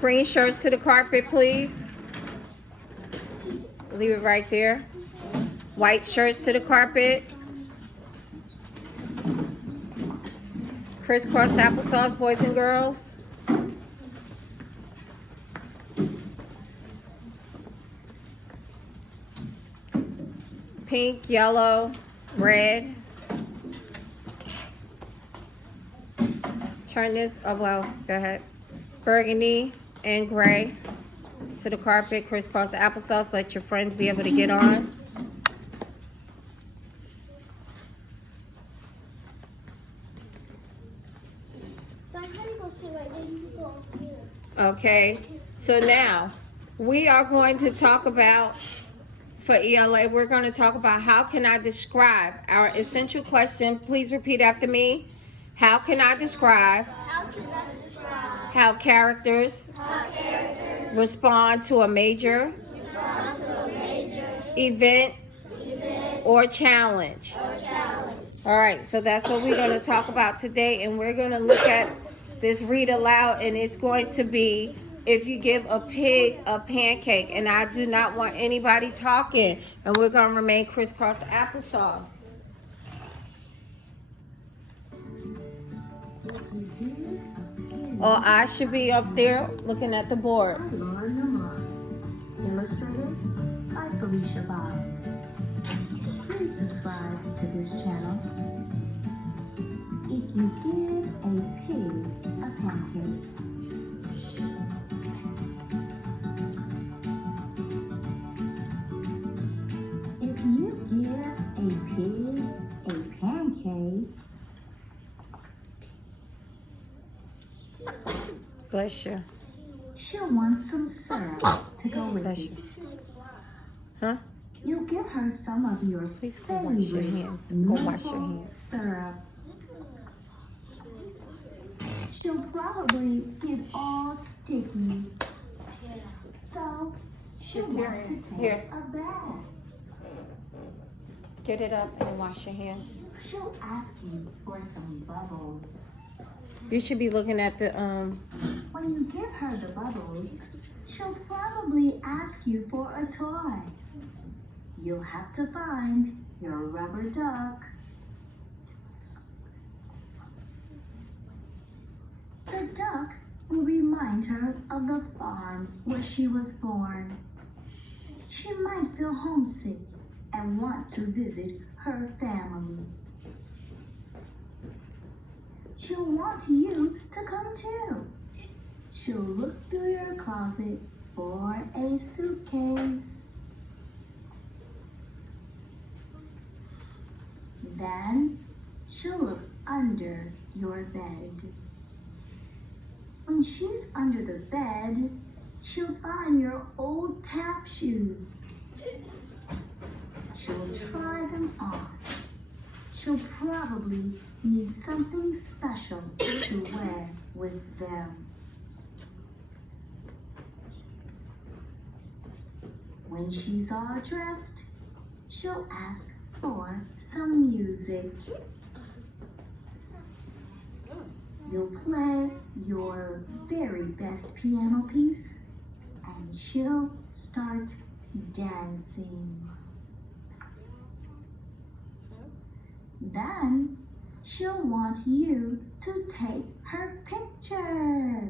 Green shirts to the carpet, please. Leave it right there. White shirts to the carpet. Crisscross applesauce, boys and girls. Pink, yellow, red. Turn this, oh well, go ahead. Burgundy and gray to the carpet. Crisscross applesauce. Let your friends be able to get on. Okay, so now we are going to talk about, for ELA, we're going to talk about how can I describe our essential question. Please repeat after me. How can I describe how characters respond to a major event or challenge? All right, so that's what we're going to talk about today, and we're going to look at this read aloud, and it's going to be if you give a pig a pancake, and I do not want anybody talking, and we're going to remain crisscross applesauce. All eyes should be up there looking at the board. Illustrated by Felicia Bond. Please subscribe to this channel. If you give a pig a pancake. If you give a pig a pancake. Bless you. She'll want some syrup to go with Bless it. you. Huh? You give her some of your Please go wash your favorite hands. Go wash your maple hands. syrup. She'll probably get all sticky. So she'll want to take Here. a bath. Get it up and wash your hands. She'll ask you for some bubbles. You should be looking at the When you give her the bubbles, she'll probably ask you for a toy. You'll have to find your rubber duck. The duck will remind her of the farm where she was born. She might feel homesick and want to visit her family. She'll want you to come too. She'll look through your closet for a suitcase. Then she'll look under your bed. When she's under the bed, she'll find your old tap shoes. She'll try them on. She'll probably need something special to wear with them. When she's all dressed, she'll ask for some music. You'll play your very best piano piece, and she'll start dancing. Then she'll want you to take her picture.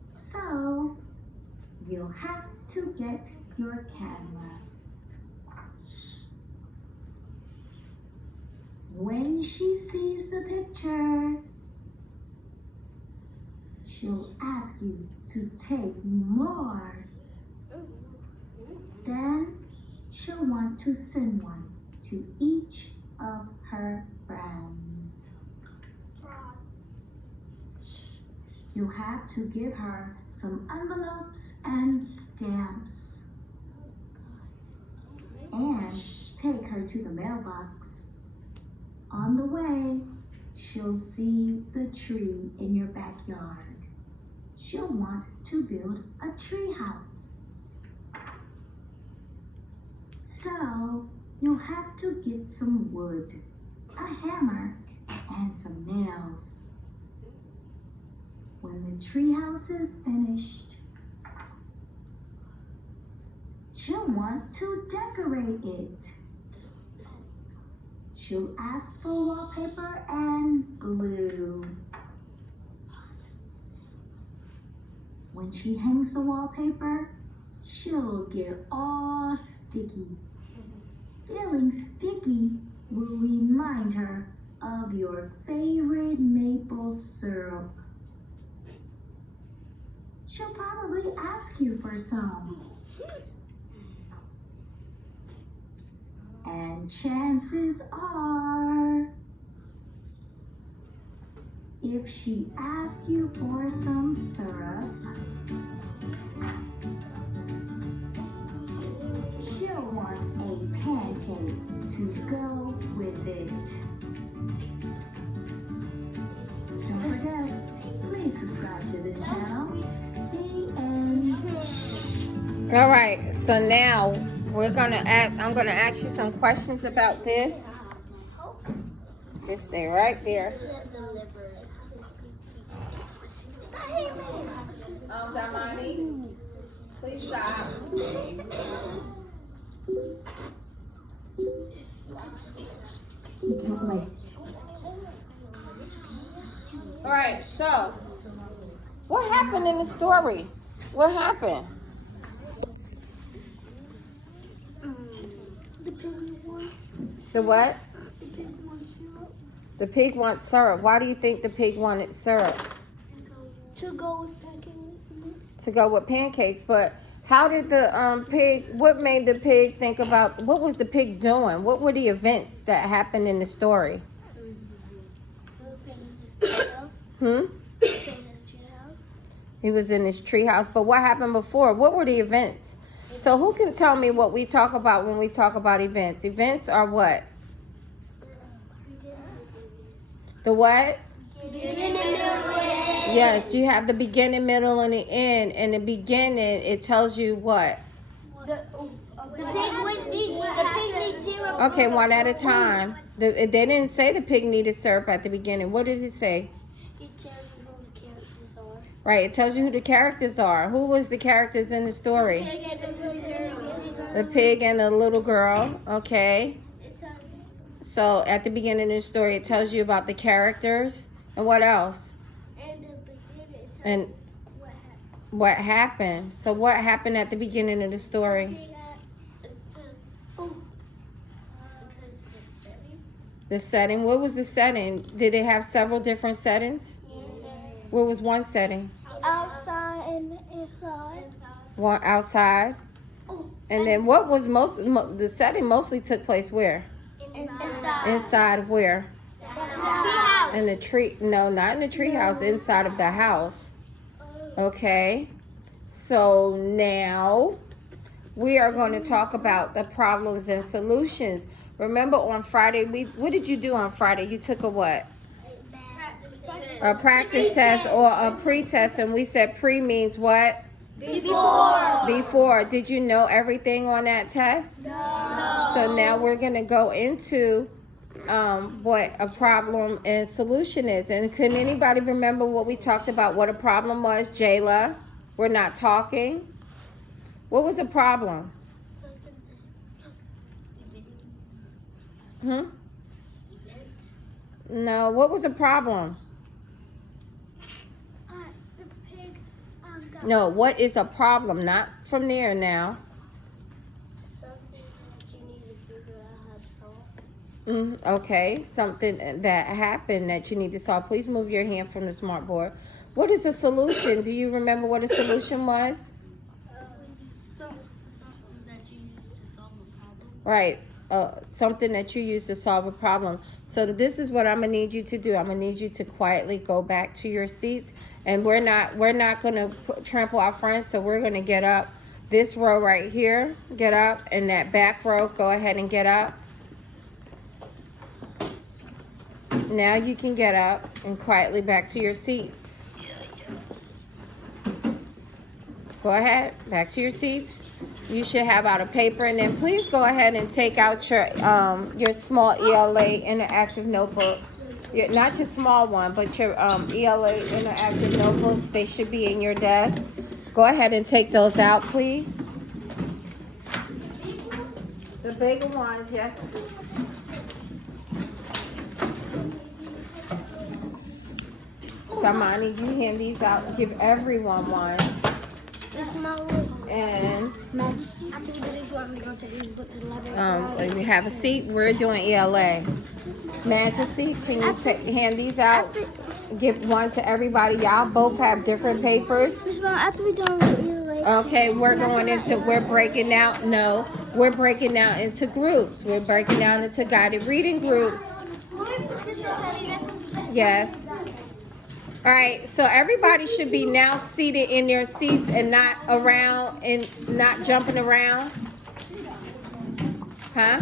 So you'll have to get your camera. When she sees the picture, she'll ask you to take more. Then she'll want to send one to each of her friends. You'll have to give her some envelopes and stamps and take her to the mailbox. On the way, she'll see the tree in your backyard. She'll want to build a tree house. So you'll have to get some wood, a hammer, and some nails. treehouse. When the treehouse is finished, she'll want to decorate it. She'll ask for wallpaper and glue. When she hangs the wallpaper, she'll get all sticky. Feeling sticky will remind her of your favorite maple syrup. She'll probably ask you for some. And chances are, if she asks you for some syrup, she'll want a pancake to go with it. Don't forget, please subscribe to this channel. The end. All right, so now I'm gonna ask you some questions about this. Just stay right there. Damani, please stop. All right, so what happened in the story? What happened? The pig wants. The what? The pig wants syrup. The pig wants syrup. Why do you think the pig wanted syrup? To go with pancakes. To go with pancakes. But how did the pig, what made the pig think about, what was the pig doing? What were the events that happened in the story? He was in his tree house. But what happened before? What were the events? So who can tell me what we talk about when we talk about events? Events are what? The what? Yes, you have the beginning, middle, and the end. And the beginning, it tells you what? The pig needs syrup. Okay, one at a time. They didn't say the pig needed syrup at the beginning. What does it say? It tells you who the characters are. Right, it tells you who the characters are. Who was the characters in the story? The pig and the little girl. Okay. So at the beginning of the story, it tells you about the characters. And what else? And what happened? So what happened at the beginning of the story? The setting. What was the setting? Did it have several different settings? What was one setting? Outside and inside. One outside. And then what was the setting mostly took place where? Inside. Inside of where? Treehouse. In the tree. No, not in the tree house. Inside of the house. Okay. So now we are going to talk about the problems and solutions. Remember on Friday, what did you do on Friday? You took a what? A practice test or a pre-test, and we said pre means what? Before. Did you know everything on that test? No. So now we're going to go into what a problem and solution is. And can anybody remember what we talked about, what a problem was? Jayla, we're not talking. What was a problem? No, what was a problem? The pig got No, what is a problem? Not from there now. something that you need to figure out how to solve. Okay, something that happened that you need to solve. Please move your hand from the smart board. What is a solution? Do you remember what a solution was? Something that you use to solve a problem. Right, something that you use to solve a problem. So this is what I'm gonna need you to do. I'm gonna need you to quietly go back to your seats, and we're not gonna trample our friends. So we're gonna get up. This row right here, get up, and that back row, go ahead and get up. Now you can get up and quietly back to your seats. Go ahead, back to your seats. You should have out a paper, and then please go ahead and take out your small ELA interactive notebook. Not your small one, but your ELA interactive notebooks. They should be in your desk. Go ahead and take those out, please. The bigger ones, yes. Tamani, you hand these out. Give everyone one. The small one. And After we do this, you want me to go to these books and library? we have a seat. We're doing ELA. Majesty, can you hand these out? Give one to everybody. Y'all both have different papers. Miss Mom, after we done with ELA. Okay, we're breaking out. No, we're breaking out into groups. We're breaking down into guided reading groups. Yes. All right, so everybody should be now seated in their seats and not around and not jumping around. Huh?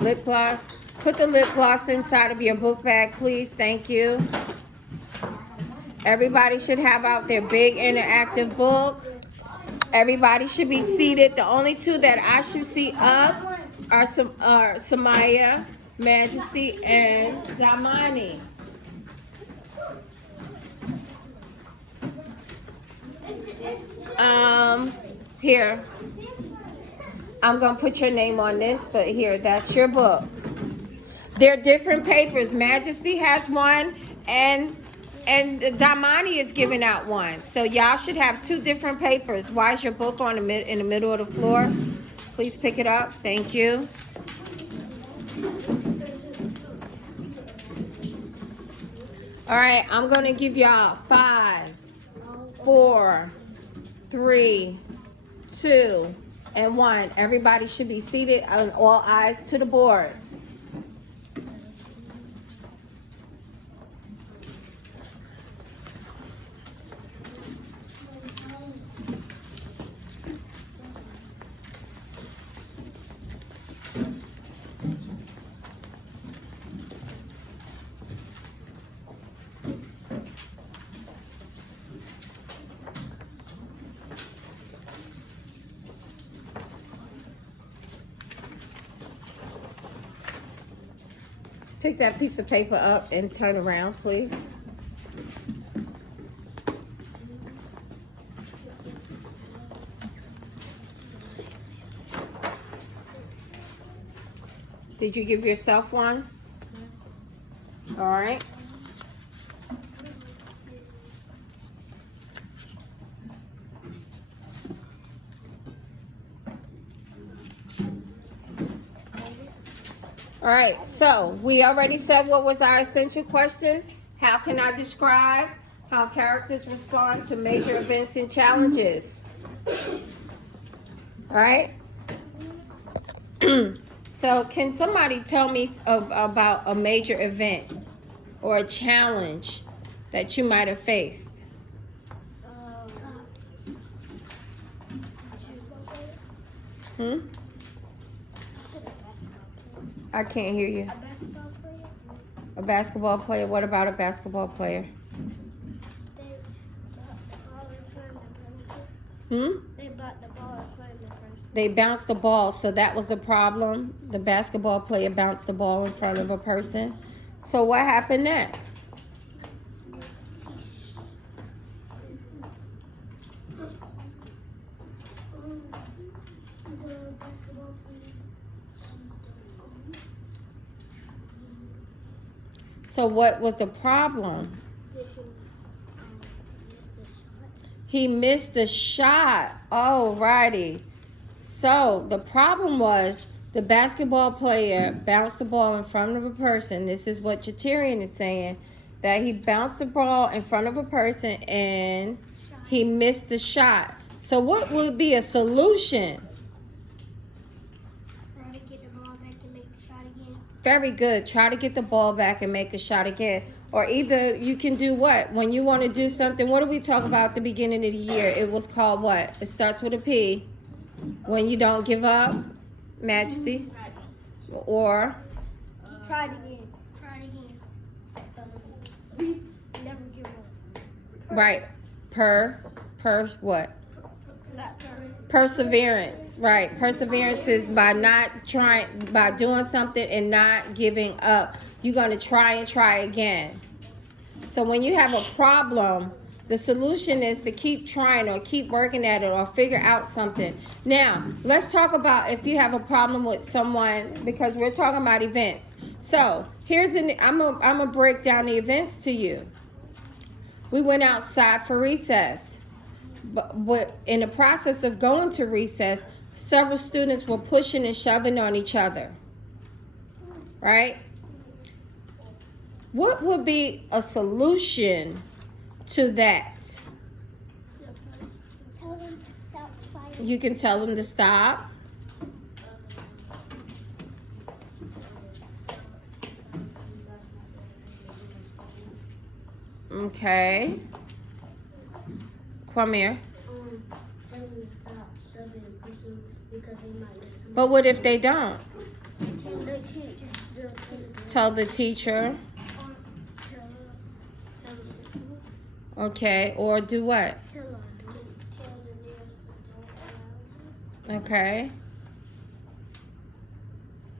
Lip gloss. Put the lip gloss inside of your book bag, please. Thank you. Everybody should have out their big interactive book. Everybody should be seated. The only two that I should see up are Samaya, Majesty, and Damani. Here. I'm going to put your name on this, but here, that's your book. They're different papers. Majesty has one, and Damani is giving out one. So y'all should have two different papers. Why is your book in the middle of the floor? Please pick it up. Thank you. All right, I'm going to give y'all 5, 4, 3, 2, and 1. Everybody should be seated and all eyes to the board. Pick that piece of paper up and turn around, please. Did you give yourself one? All right. All right, so we already said what was our essential question. How can I describe how characters respond to major events and challenges? All right. So can somebody tell me about a major event or a challenge that you might have faced? I can't hear you. A basketball player? What about a basketball player? They bought the ball in front of the person. They bounced the ball, so that was a problem. The basketball player bounced the ball in front of a person. So what happened next? So what was the problem? He missed the shot. Oh, righty. So the problem was the basketball player bounced the ball in front of a person. This is what Jaterian is saying, that he bounced the ball in front of a person and he missed the shot. So what would be a solution? Try to get the ball back and make the shot again. Very good. Try to get the ball back and make a shot again. Or either you can do what? When you want to do something, what did we talk about at the beginning of the year? It was called what? It starts with a P. When you don't give up, Majesty. Or? Try it again. Try it again. Never give up. Right. Per what? Not per. Perseverance, right? Perseverance is by doing something and not giving up. You're going to try and try again. So when you have a problem, the solution is to keep trying or keep working at it or figure out something. Now, let's talk about if you have a problem with someone, because we're talking about events. So I'm gonna break down the events to you. We went outside for recess. But in the process of going to recess, several students were pushing and shoving on each other. Right? What would be a solution to that? Tell them to stop fighting. You can tell them to stop. Okay. Come here. Tell them to stop shoving and pushing because they might let somebody. But what if they don't? The teacher. Tell the teacher. Tell the principal. Okay. Or do what? Tell the nearest adult around you. Okay.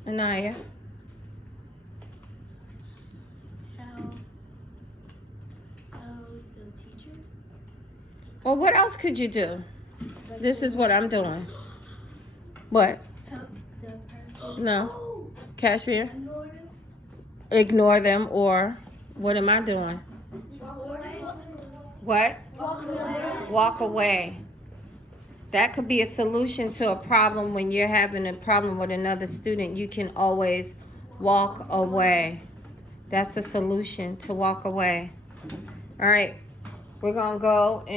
Anaya. Tell the teacher. Well, what else could you do? This is what I'm doing. What? Help the person. No. Kashmir? Ignore them. Ignore them, or what am I doing? What? Walk away. Walk away. That could be a solution to a problem when you're having a problem with another student. You can always walk away. That's a solution, to walk away. All right. We're going to go and